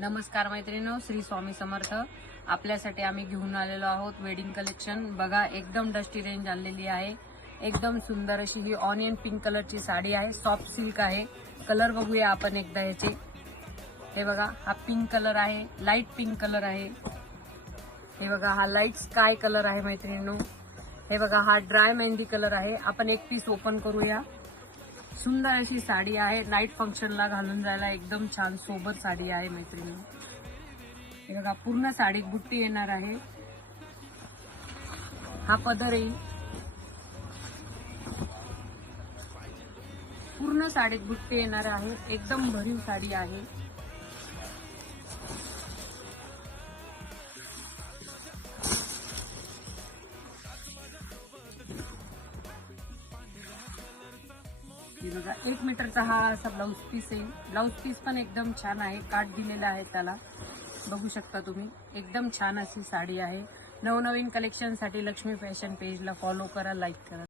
नमस्कार मैत्रिणींनो, श्री स्वामी समर्थ. आपल्यासाठी आम्ही घेऊन आलेलो आहोत वेडिंग कलेक्शन. बघा, एकदम डस्टी रेंज आलेली आहे. एकदम सुंदर अशी ही ऑनियन पिंक कलरची साडी आहे. सॉफ्ट सिल्क आहे. कलर बघूया आपण एकदा याचे. हे बघा, हा पिंक कलर आहे, लाईट पिंक कलर आहे. हे बघा, हा लाईट स्काय कलर आहे मैत्रिणींनो. हे बघा, हा ड्राय मेहंदी कलर आहे. आपण एक पीस ओपन करूया. सुंदर अशी साडी आहे. नाईट फंक्शनला घालून जायला एकदम छान सोबत साडी आहे मैत्रिणी. हे बघा, पूर्ण साडीत बुट्टी येणार आहे. हा पदर येईल. पूर्ण साडीत बुट्टी येणार आहे. एकदम भरीव साडी आहे. हे बघा, 1 मीटरचा हा असा ब्लाऊज पीस आहे. ब्लाऊज पीस पण एकदम छान आहे. काट दिलेला आहे त्याला, बघू शकता तुम्ही. एकदम छान अशी साडी आहे. नवनवीन कलेक्शनसाठी लक्ष्मी फॅशन पेजला फॉलो करा, लाईक करा.